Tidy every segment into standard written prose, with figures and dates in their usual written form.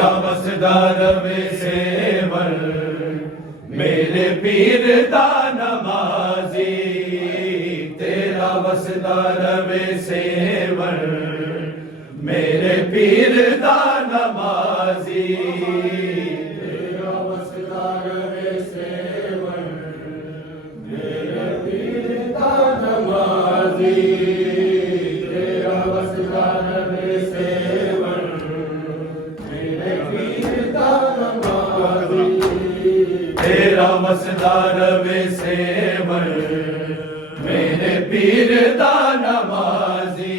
तेरा वसदार वे सेवर मेरे पीर दा नमाजी तेरा वसदार वे सेवर मेरे पीर दा नमाजी तेरा वसदार वे सेवर मेरे पीर दा नमाजी तेरा वसदार वे सेवर मेरे पीर दा नमाजी तेरा वसदार वे सेवर मेरे पीर दा नमाजी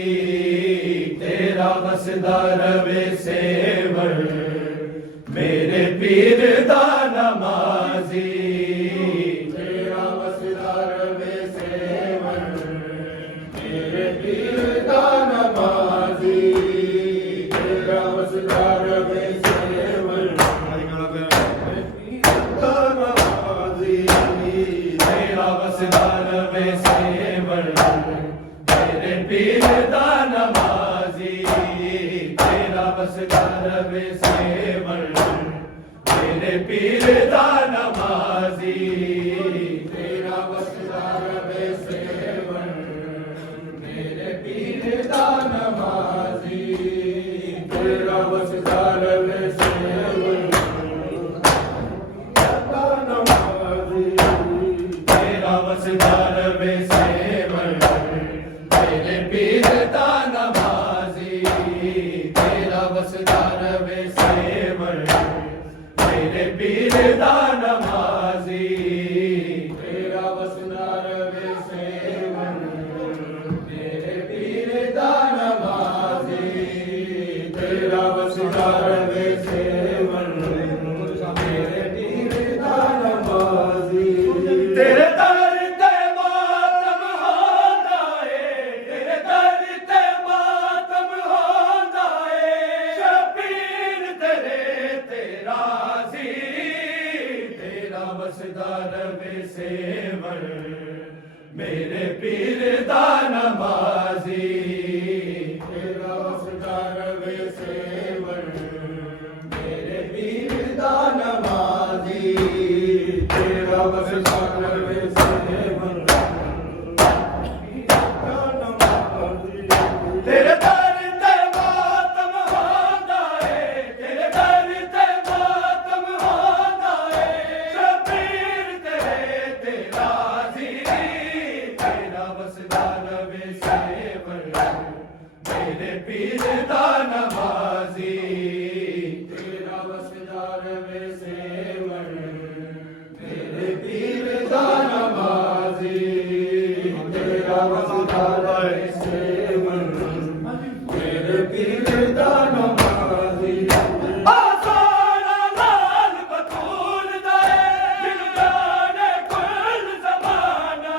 तेरा वसदार वे सेवर मेरे पीर दा नमाजी तेरा वसदार वे सेवर मेरे पीर दा नमाजी तेरा वसदार वे सेवर तेरा वसदार वे सेवर मेरे पीर दा नमाजी तेरा वसदार वे सेवर मेरे पीर दा नमाजी तेरा वसदार वे सेवर मेरे पीर दा नमाजी तेरा वसदार वे सेवर तेरा वसदार वे सेवर मेरे पीर दा नमाजी तेरा वसदार वे सेवर मेरे पीर दा नमाजी तेरा वसदार वे सेवर मेरे पीर दा नमाजी तेरा वसदार वे सेवर मेरे पीर दा नमाजी तेरे दर ते मातम होंदा है तेरे दर ते मातम होंदा है शबीर तेरे तेरा जी तेरा वसदार वे सेवर मेरे पीर दा नमाजी तेरा वसदार वे सेवर मेरे पीर दा नमाजी तेरा वसदार वे सेवर तेरे दर ते मातम होंदा है तेरे दर ते मातम होंदा है शबीर तेरे तेरा जी तेरा वसदार वे सेवर मेरे पीर दा नमाजी तेरा वसदार वे सेवर मेरे पीर दा नमाजी तेरा वसदार वे सेवर मेरे पीर दा नमाजी आसाना लाल बतूल दाए दिल जाने कुल ज़माना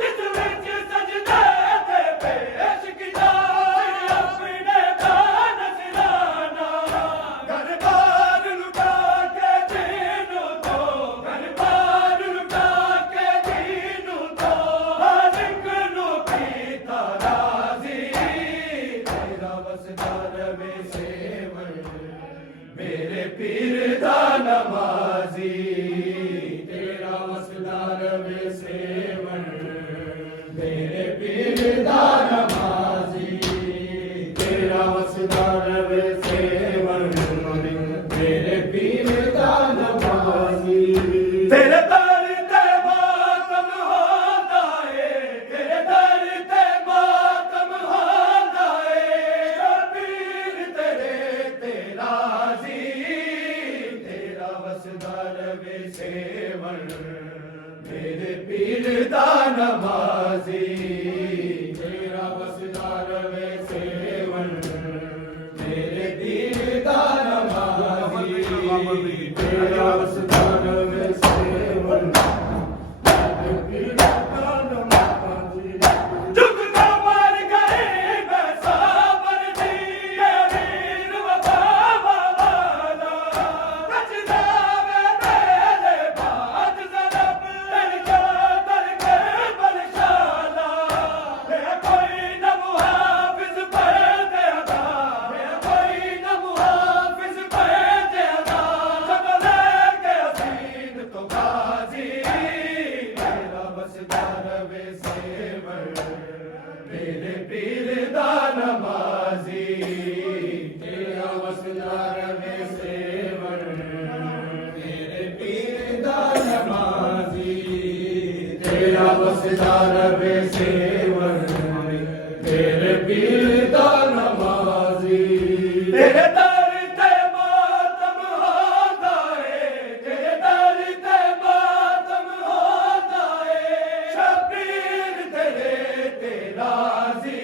जिस विच सजदे ते पेश कीता अपने दा नज़राना घर बार लुटा के दीनू तो घर बार लुटा के दीनू तो मालिक नू कीता राज़ी तेरा वसदार वे सेवर मेरे पीर दा नमाजी तेरा वसदार वे सेवर मेरे पीर दा नमाजी तेरा वसदार वे सेवर मेरे पीर दा नमाजी तेरे दर ते मातम होंदा है तेरे दर ते मातम होंदा है शबीर तेरे तेरा जी तेरा वसदार वे सेवर मेरे पीर दा नमाजी तेरा वसदार वे सेवर मेरे पीर दा नमाजी तेरा वसदार वे सेवर मेरे पीर दा नमाजी जुग का मर गए मैं साबर दी वीर वफा वाला रचना में मेरे बाद ज़रब दर के बलशाला ਵਸਦਾ ਰਵੇ ਸੇਵਨ ਮੇਰੇ ਪੀਰ ਦਾ ਨਮਾਜ਼ੀ ਤੇਰਾ ਵਸਦਾ ਰਵੇ ਸੇਵਨ ਮੇਰੇ ਪੀਰ ਦਾ ਨਮਾਜ਼ੀ ਤੇਰੇ ਦਰ ਤੇ ਮਾਤਮ ਹੁੰਦਾ ਏ ਤੇਰੇ ਦਰ ਤੇ ਮਾਤਮ ਹੁੰਦਾ ਏ ਸ਼ਬੀਰ ਤੇਰੇ ਤੇ ਰਾਜ਼ੀ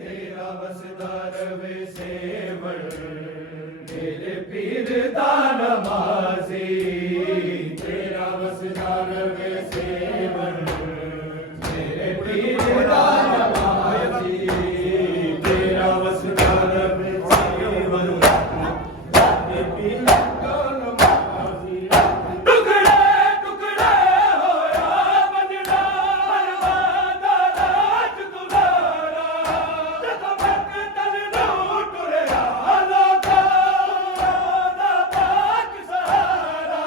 ਤੇਰਾ ਵਸਦਾ ਰਵੇ ਸੇਵਨ ਮੇਰੇ ਪੀਰ ਦਾ ਨਮਾਜ਼ੀ ਤੇਰਾ ਵਸਦਾ ਰਵੇ ਸੇਵਨ ਮੇਰੇ ਪੀਰ ਦਾ ਨਮਾਜ਼ੀ ਤੇਰਾ ਵਸਦਾ ਰਵੇ ਸੇਵਨ ਮੇਰੇ ਪੀਰ ਦਾ ਨਮਾਜ਼ੀ ਟੁਕੜੇ ਟੁਕੜੇ ਹੋਇਆ ਬੰਦਨਾ ਹਰਵਾਦਾ ਰਾਜ ਦੁਲਾਰਾ ਜਦੋਂ ਮਕਤਲ ਨੂੰ ਟੁਰਿਆ ਲੋਕਾਂ ਦਾ ਪਾਕ ਸਹਾਰਾ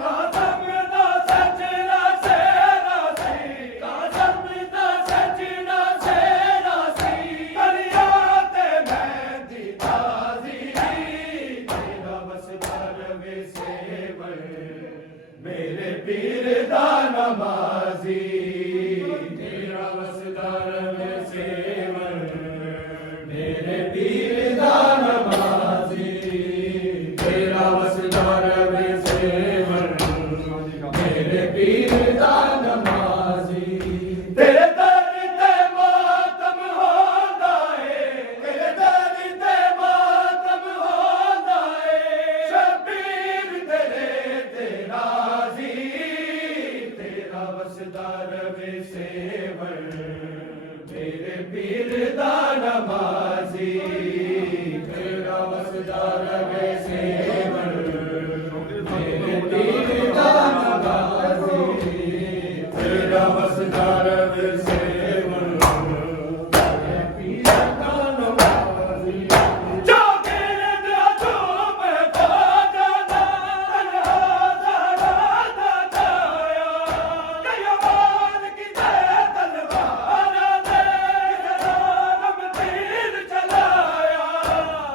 ਕਾਸਮ ਦਾ ਸੱਚਾ ਸੇਰਾ ਸੀ ਕਾਸਮ ਦਾ ਸੱਚਾ ਸੇਰਾ ਸੀ ਕਰਿਆ ਤੇ ਮਹਿੰਦੀ ਤਾਜ਼ੀ ਤੇਰਾ ਵਸਦਾ ਰਵੇ ਸੇਵਨ ਮੇਰੇ ਪੀਰ ਦਾ ਨਮਾਜ਼ੀ ਤੇਰਾ ਵਸਦਾ ਰਵੇ ਸੇਵਨ ਮੇਰੇ ਪੀਰ ਦਾ ਨਮਾਜ਼ੀ ਤੇਰਾ ਵਸਦਾ ਰਵੇ ਸੇਵਨ ਮੇਰੇ ਪੀਰ ਦਾ ਨਮਾਜ਼ੀ ਤੇਰੇ ਦਰ ਤੇ ਮਾਤਮ ਹੁੰਦਾ ਏ ਤੇਰੇ ਦਰ ਤੇ ਮਾਤਮ ਹੁੰਦਾ ਏ ਸ਼ਬੀਰ ਤੇਰੇ ਤੇ ਰਾਜ਼ੀ ਤੇਰਾ ਵਸਦਾ ਰਵੇ ਸੇਵਨ ਮੇਰੇ ਪੀਰ ਦਾ ਨਮਾਜ਼ੀ ਤੇਰਾ ਵਸਦਾ ਰਵੇ ਸੇਵਨ ਮੇਰੇ ਪੀਰ ਦਾ ਨਮਾਜ਼ੀ ਤੇਰਾ ਵਸਦਾ ਰਵੇ ਸੇਵਨ ਮੇਰੇ ਪੀਰ ਦਾ ਨਮਾਜ਼ੀ ਜੋ ਤੇਰੇ ਦਾ ਧੂਮ ਖੋਦਾ ਤਨਹਾ ਦਾ ਜਾਇਆ ਕਯਾ ਮਾਰ ਕਿਤੇ ਤਲਵਾਰਾਂ ਦੇ ਰਾਮ ਤੀਰ ਚਲਾਇਆ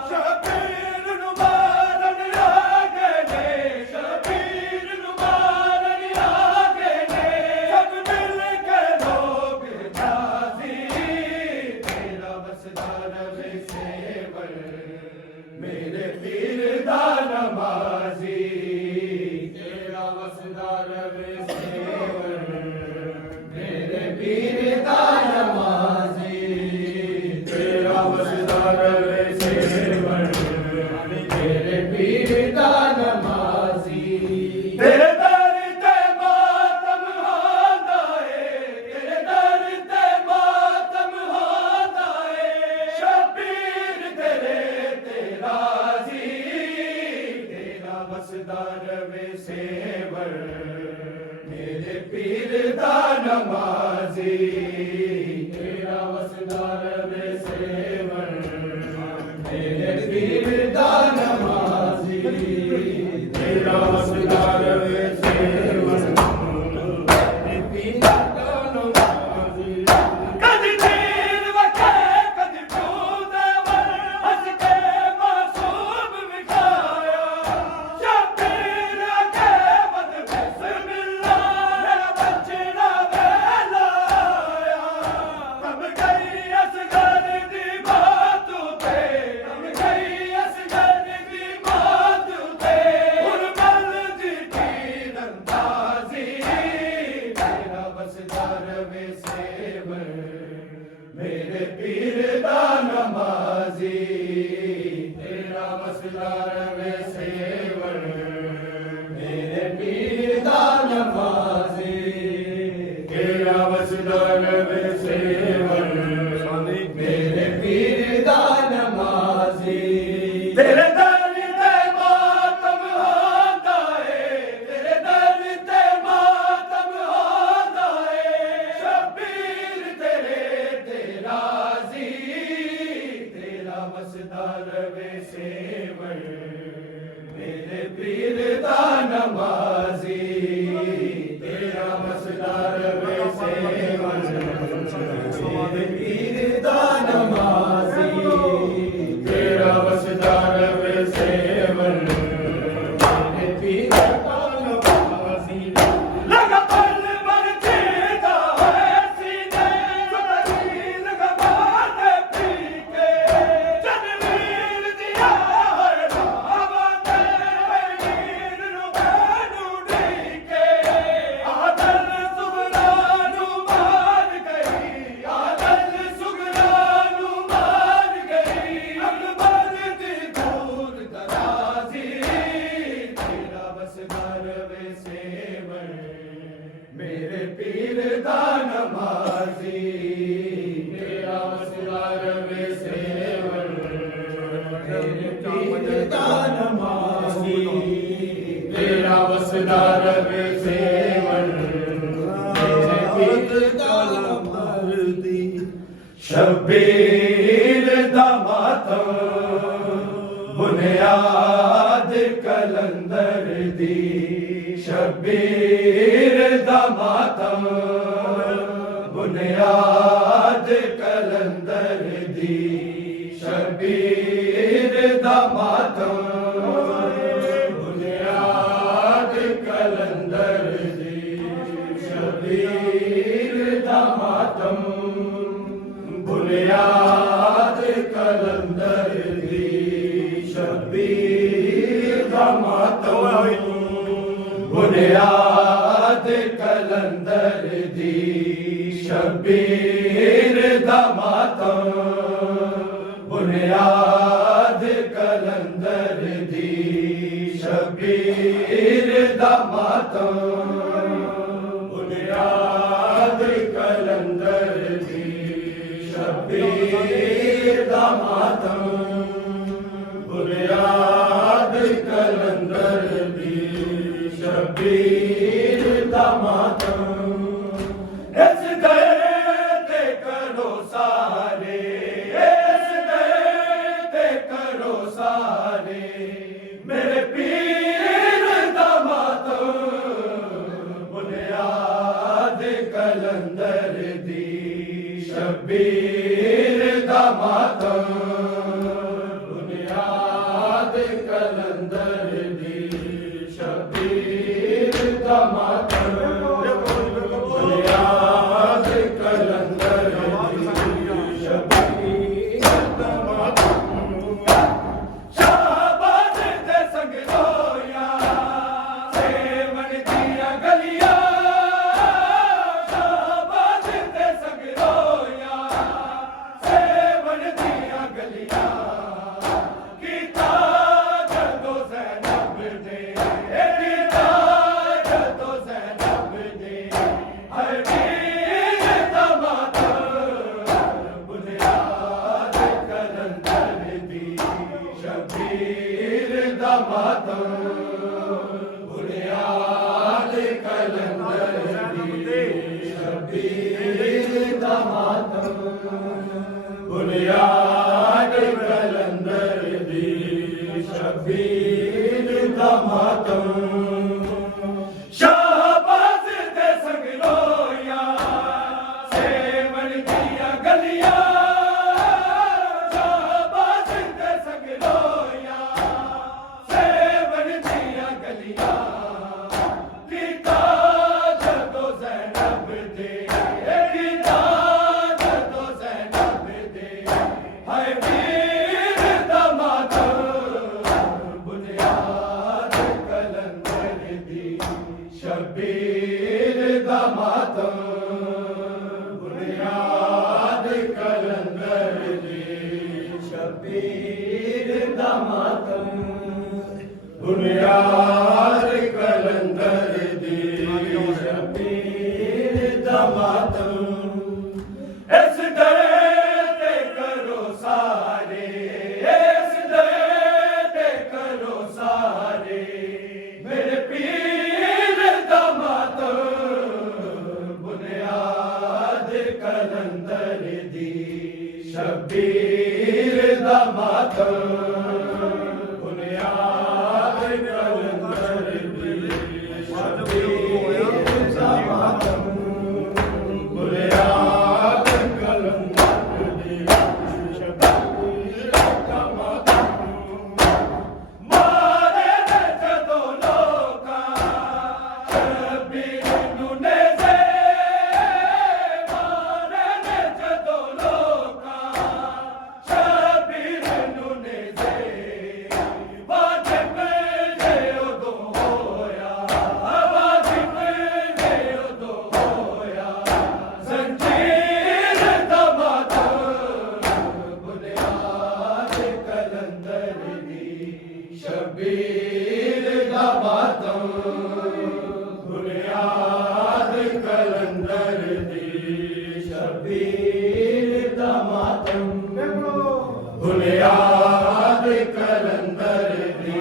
ਸ਼ਬੀਰ ਨੂੰ ਮਾਰਨ ਆ ਗਏ ਨੇ ਸ਼ਬੀਰ ਨੂੰ ਮਾਰਨ ਆ ਗਏ ਨੇ ਸਭ ਮਿਲ ਕੇ ਲੋਕ ਜਾਜ਼ੀ ਤੇਰਾ ਵਸਦਾ ਰਵੇ ਸੇਵਨ ਮੇਰੇ ਪੀਰ ਦਾ ਨਮਾਜ਼ੀ ਤੇਰਾ ਵਸਦਾ ਰਵੇ ਸੇਵਨ ਮੇਰੇ ਪੀਰ ਦਾ ਨਮਾਜ਼ੀ ਤੇਰਾ ਵਸਦਾ ਰਵੇ ਸੇਵਨ ਮੇਰੇ ਪੀਰ ਦਾ ਨਮਾਜ਼ੀ ਤੇਰੇ ਦਰ ਤੇ ਮਾਤਮ ਹੁੰਦਾ ਏ ਤੇਰੇ ਦਰ ਤੇ ਮਾਤਮ ਹੁੰਦਾ ਏ ਸ਼ਬੀਰ ਤੇਰੇ ਤੇ ਰਾਜ਼ੀ ਤੇਰਾ ਵਸਦਾ ਰਵੇ ਸੇਵਨ ਮੇਰੇ ਪੀਰ ਦਾ ਨਮਾਜ਼ੀ ਤੇਰਾ ਵਸਦਾ ਰਵੇ ਸੇਵਨ ਮੇਰੇ ਪੀਰ ਦਾ ਨਮਾਜ਼ੀ ਤੇਰਾ ਵਸਦਾ ਰਵੇ ਸੇਵਨ ਮੇਰੇ ਪੀਰ ਦਾ ਨਮਾਜ਼ੀ ਕਦੀ ਦੀਨ ਵਖੇ ਕਦੀ ਪੂਦੇ ਵਰ ਹੱਸ ਕੇ ਮਾਸੂਮ ਵਿਖਾਇਆ ਸ਼ਬੀਰ ਅਗੇ ਬਦ ਬਿਸਮਿਲ੍ਲਾ ਮੇਰਾ ਬਚਨਾ ਵੇਲਾ ਆਇਆ ਤਮ ਗਈ ਅਸਗਰ ਦੀ ਬਾਤ ਉਤੇ ਤਮ ਗਈ ਅਸਗਰ ਦੀ ਬਾਤ ਉਤੇ ਹੁਰਮਲ ਦੀ ਕੀਰ ਅੰਦਾਜ਼ੀ ਤੇਰਾ ਵਸਦਾ ਰਵੇ ਸੇਵਨ ਮੇਰੇ ਪੀਰ ਦਾ ਨਮਾਜ਼ੀ ਤੇਰਾ ਵਸਦਾ ਰਵੇ ਸੇਵਨ ਮੇਰੇ ਪੀਰ ਦਾ ਨਮਾਜ਼ੀ ਤੇਰਾ ਵਸਦਾ ਰਵੇ ਸੇਵਨ ਮੇਰੇ ਪੀਰ ਦਾ ਨਮਾਜ਼ੀ ਤੇਰੇ ਦਰ ਤੇ ਮਾਤਮ ਹੁੰਦਾ ਏ ਤੇਰੇ ਦਰ ਤੇ ਮਾਤਮ ਹੁੰਦਾ ਏ ਸ਼ਬੀਰ ਤੇਰੇ ਤੇ ਰਾਜ਼ੀ ਤੇਰਾ ਵਸਦਾ ਰਵੇ ਸੇਵਨ ਮੇਰੇ ਪੀਰ ਦਾ ਨਮਾਜ਼ੀ ਤੇਰਾ ਵਸਦਾ ਰਵੇ ਸੇਵਨ ਮੇਰੇ ਪੀਰ ਦਾ ਨਮਾਜ਼ੀ ਤੇਰਾ ਵਸਦਾ ਵਸਦਾ ਰਵੇ ਸੇਵਨ ਮੇਰੇ ਪੀਰ ਕਲੰਦਰ ਦੀ ਸ਼ਬੀਰ ਦਾ ਮਾਤਮ ਬੁਨਿਆਦ ਕਲੰਦਰ ਦੀ ਸ਼ਬੀਰ ਦਾ ਮਾਤਮ ਬੁਨਿਆਦ ਕਲੰਦਰ ਦੀ ਸ਼ਬੀਰ ਦਾ ਮਾਤਮ ਬੁਨਿਆਦ ਕਲੰਦਰ ਦੀ ਸ਼ਬੀਰ ਦਾ ਮਾਤਮ ਬੁਨਿਆਦ ਕਲੰਦਰ ਦੀ ਸ਼ਬੀਰ ਦਾ ਮਾਤਮ ਬੁਨਿਆਦ ਕਲੰਦਰ ਦੀ ਸ਼ਬੀਰ ਦਾ ਮਾਤਮ ਬੁਨਿਆਦ ਕਲੰਦਰ ਦੀ ਸ਼ਬੀਰ ਦਾ ਮਾਤਮ ਬੁਨਿਆਦ ਕਲੰਦਰ ਦੀ ਸ਼ਬੀਰ ਦਾ ਮਾਤਮ ਬੁਨਿਆਦ ਕਲੰਦਰ ਦੀ ਸ਼ਬੀਰ ਦਾ ਮਾਤਮ ਇਸ ਦਰ ਤੇ ਕਰੋ ਸਾਰੇ ਇਸ ਦਰ ਤੇ ਕਰੋ ਸਾਰੇ ਮੇਰੇ ਪੀਰ ਦਾ ਮਾਤਮ ਬੁਨਿਆਦ ਕਲੰਦਰ ਦੀ ਸ਼ਬੀਰ ਦਾ ਮਾਤਮ ਬੁਨਿਆਦ ਕਲੰਦਰ ਦੀ ਸ਼ਬੀਰ ਦਾ ਮਾਤਮ ਬੁਨਿਆਦ ਕਲੰਦਰ ਦੀ ਸ਼ਬੀਰ ਦਾ ਮਾਤਮ ਸ਼ਾਬਾਸ਼ ਦੇ ਸੰਗ ਰੋਇਆ ਸੇਵਨ ਦੀਆਂ ਗਲੀਆਂ ਸ਼ਾਬਾਸ਼ ਦੇ ਸੰਗ ਰੋਇਆ ਸੇਵਨ ਦੀਆਂ ਗਲੀਆਂ ਕੀਤਾ ਜਦੋਂ ਜ਼ੈਨਬ ਦੇ ਕੀਤਾ ਜਦੋਂ ਜ਼ੈਨਬ ਦੇ ਹਰ ਵੀਰ ਦਾ ਮਾਤਮ ਬੁਨਿਆਦ ਕਲੰਦਰ ਦੀ ਸ਼ਬੀਰ ਦਾ ਮਾਤਮ ਬੁਨਿਆਦ ਕਲੰਦਰ ਦੀ ਸ਼ਬੀਰ ਦਾ ਮਾਤਮ ਬੁਨਿਆਦ ਕਲੰਦਰ ਦੀ ਸ਼ਬੀਰ ਦਾ ਮਾਤਮ ਸ਼ਾਬਾਜ਼ ਦੇ ਸੰਗ ਰੋਇਆ ਸੇਵਨ ਦੀਆਂ ਗਲੀਆਂ ਸ਼ਾਬਾਜ਼ ਦੇ ਸੰਗ ਰੋਇਆ ਸੇਵਨ ਦੀਆਂ ਗਲੀਆਂ ਕੀਤਾ ਜਦੋਂ ਜ਼ੈਨਬ ਦੇ ਕੀਤਾ ਜਦੋਂ ਜ਼ੈਨਬ ਦੇ ਹਾਏ ਵੀਰ ਦਾ ਮਾਤਮ ਬੁਨਿਆਦ ਕਲੰਦਰ ਦੀ ਸ਼ਬੀਰ ਦਾ ਮਾਤਮ ਬੁਨਿਆਦ ਕਲੰਦਰ ਦੀ ਸ਼ਬੀਰ ਦਾ ਮਾਤਮ ਬੁਨਿਆਦ ਕਲੰਦਰ ਦੀ ਸ਼ਬੀਰ ਦਾ ਮਾਤਮ ਇਸ ਦਰ ਤੇ ਕਰੋ ਸਾਰੇ ਇਸ ਦਰ ਤੇ ਕਰੋ ਸਾਰੇ ਮੇਰੇ ਪੀਰ ਦਾ ਮਾਤਮ ਬੁਨਿਆਦ ਕਲੰਦਰ ਦੀ ਸ਼ਬੀਰ ਦਾ ਮਾਤਮ ਬੁਨਿਆਦ ਕਲੰਦਰ ਦੀ ਸ਼ਬੀਰ ਦਾ ਮਾਤਮ ਬੁਨਿਆਦ ਕਲੰਦਰ ਦੀ ਸ਼ਬੀਰ ਦਾ ਮਾਤਮ ਮਾਰੇ ਨੇ ਜਦੋਂ ਲੋਕਾਂ ਸ਼ਬੀਰ ਨੂੰ ਨੇਜ਼ੇ ਮਾਰੇ ਨੇ ਜਦੋਂ ਲੋਕਾਂ ਸ਼ਬੀਰ ਨੂੰ ਨੇਜ਼ੇ ਵਾਜਿਬ ਜੇ ਉਦੋਂ ਹੋਇਆ ਵਾਜਿਬ ਜੇ ਉਦੋਂ ਹੋਇਆ ਜ਼ੰਜੀਰ ਦਾ ਮਾਤਮ ਬੁਨਿਆਦ ਕਲੰਦਰ ਦੀ ਸ਼ਬੀਰ ਦਾ ਮਾਤਮ ਬੁਨਿਆਦ ਕਲੰਦਰ ਦੀ ਸ਼ਬੀਰ ਦਾ ਮਾਤਮ ਬੁਨਿਆਦ ਕਲੰਦਰ ਦੀ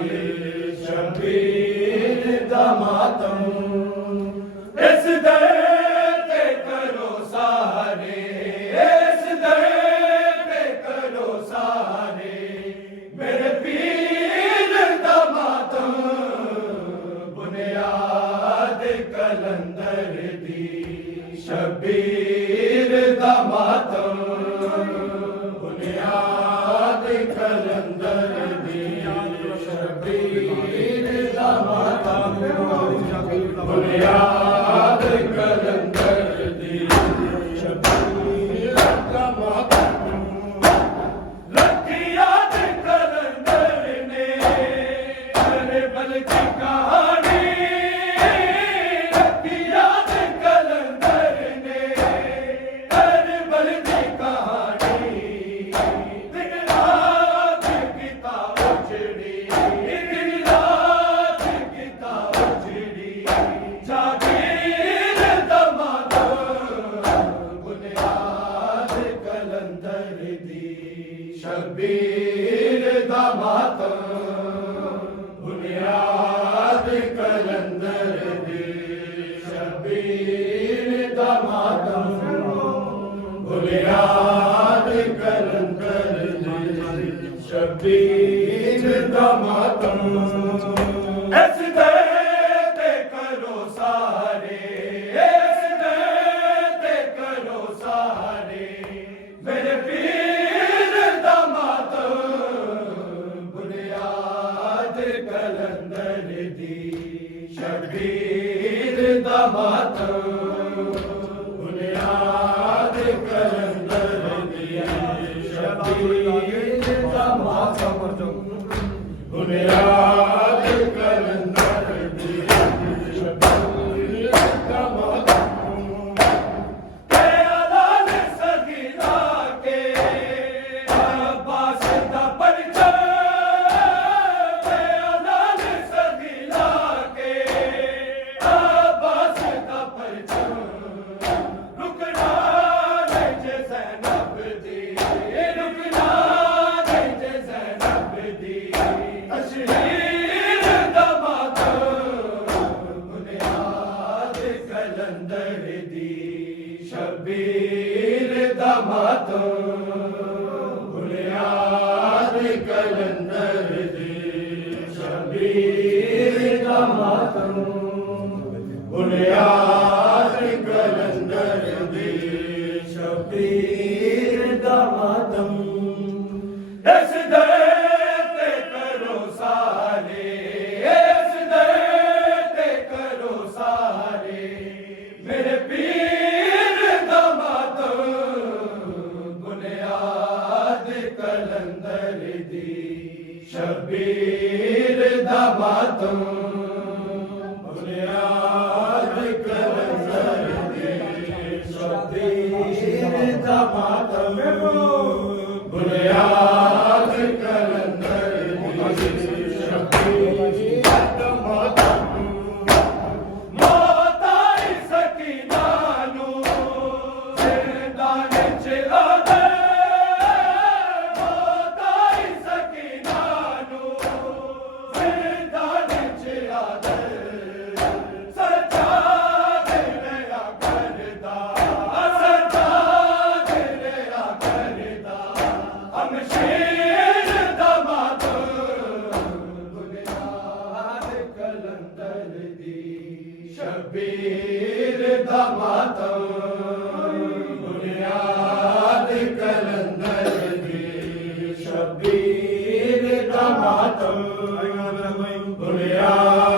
ਸ਼ਬੀਰ ਦਾ ਮਾਤਮ ਮਾਤਮ ਇਸ ਦਰ ਤੇ ਕਰੋ ਸਾਰੇ ਇਸ ਦਰ ਤੇ ਕਰੋ ਸਾਰੇ ਮੇਰੇ ਪੀਰ ਦਾ ਮਾਤਮ ਬੁਨਿਆਦ ਕਲੰਦਰ ਦੀ ਸ਼ਬੀਰ ਦਾ ਮਾਤਮ ਬੁਨਿਆਦ ਕਲੰਦਰ ਦੀ ਸ਼ਬੀਰ ਦਾ ਮਾਤਮ ਬੁਨਿਆਦ ਕਲੰਦਰ ਦੀ ਸ਼ਬੀਰ ਦਾ ਮਾਤਮ ਰੱਖਿਆਤ ਕਲੰਦਰ ਨੇ ਕਰਬਲ ਦੀ ਕਹਾਣੀ ਰੱਖਿਆਤ ਕਲੰਦਰ ਨੇ ਕਰਬਲ ਦੀ ਕਹਾਣੀ ਦਿਨ ਰਾਤ ਕੀਤਾ ਉਜੜੀ ਦਿਨ ਰਾਤ ਕੀਤਾ ਉਜੜੀ ਜਾਗੀਰ ਦਾ ਮਾਤਮ ਬੁਨਿਆਦ ਕਲੰਦਰ ਦੀ ਸ਼ਬੀਰ ਦਾ ਮਾਤਮ ਬੁਨਿਆਦ ਕਲੰਦਰ ਦੀ ਸ਼ਬੀਰ ਦਾ ਮਾਤਮ ਬੁਨਿਆਦ ਕਲੰਦਰ ਦੀ ਸ਼ਬੀਰ ਦਾ ਮਾਤਮ ਇਸ ਦਰ ਤੇ ਕਰੋ ਸਾਰੇ ਇਸ ਦਰ ਤੇ ਕਰੋ ਸਾਰੇ ਮੇਰੇ ਪੀਰ ਦਾ ਮਾਤਮ ਬੁਨਿਆਦ ਕਲੰਦਰ ਦੀ ਸ਼ਬੀਰ ਦਾ ਮਾਤਮ ਬੁਨਿਆਦ ਕਲੰਦਰ ਦੀ ਸ਼ਬੀਰ ਦਾ ਮਾਤਮ ਬੁਨਿਆਦ ਕਲੰਦਰ ਦੀ ਸ਼ਬੀਰ ਦਾ ਮਾਤਮ ਤੇ ਆਲਾਨ ਸਗੀਰਾ ਕੇ ਅਬਾਸ ਦਾ ਪਰਚਾ ਤੇ ਆਲਾਨ ਸਗੀਰਾ ਕੇ ਅਬਾਸ ਦਾ ਪਰਚਾ ਰੁਕਣਾ ਨਹੀਂ ਜੇ ਜ਼ੈਨਬ ਦੀ ਰੁਕਣਾ ਨਹੀਂ ਜੇ ਜ਼ੈਨਬ ਦੀ ਅਸ਼ਹੀਰ ਦਾ ਮਾਤਮ ਬੁਨਿਆਦ ਕਲੰਦਰ ਦੀ ਸ਼ਬੀਰ ਦਾ ਮਾਤਮ ਬੁਨਿਆਦ ਕਲੰਦਰ ਦੀ ਸ਼ਬੀਰ ਦਾ ਮਾਤਮ ਬੁਨਿਆਦ ਕਲੰਦਰ ਦੀ ਸ਼ਬੀਰ ਦਾ ਮਾਤਮ ਇਸ ਦਰ ਤੇ ਕਰੋ ਸਾਰੇ ਇਸ ਦਰ ਤੇ ਕਰੋ ਸਾਰੇ ਮੇਰੇ ਪੀਰ ਦਾ ਮਾਤਮ ਬੁਨਿਆਦ ਕਲੰਦਰ ਦੀ ਸ਼ਬੀਰ ਦਾ ਮਾਤਮ ਬੁਨਿਆਦ ਕਲੰਦਰ ਦੀ ਸ਼ਬੀਰ ਦਾ ਮਾਤਮ ਬੁਨਿਆਦ ਕਲੰਦਰ ਦੀ ਸ਼ਬੀਰ ਦਾ ਮਾਤਮ ਮਾਤਾ ਸਕੀਨਾ ਨੂੰ ਜ਼ਿੰਦਾਨ ਚ ਆਦਰ ਮਾਤਾ ਸਕੀਨਾ ਨੂੰ ਜ਼ਿੰਦਾਨ ਚ ਆਦਰ ਸੱਚਾ ਦਿਲਿਆ ਕਰਦਾ ਸੱਚਾ ਦਿਲਿਆ ਕਰਦਾ ਅਮਸ਼ੀਰ ਦਾ ਮਾਤਮ ਬੁਨਿਆਦ ਕਲੰਦਰ ਦੀ ਸ਼ਬੀਰ ਦਾ ਮਾਤਮ ਬੁਨਿਆਦ ਕਲੰਦਰ ਦੀ ਸ਼ਬੀਰ ਦਾ ਮਾਤਮ ਬੁਨਿਆਦ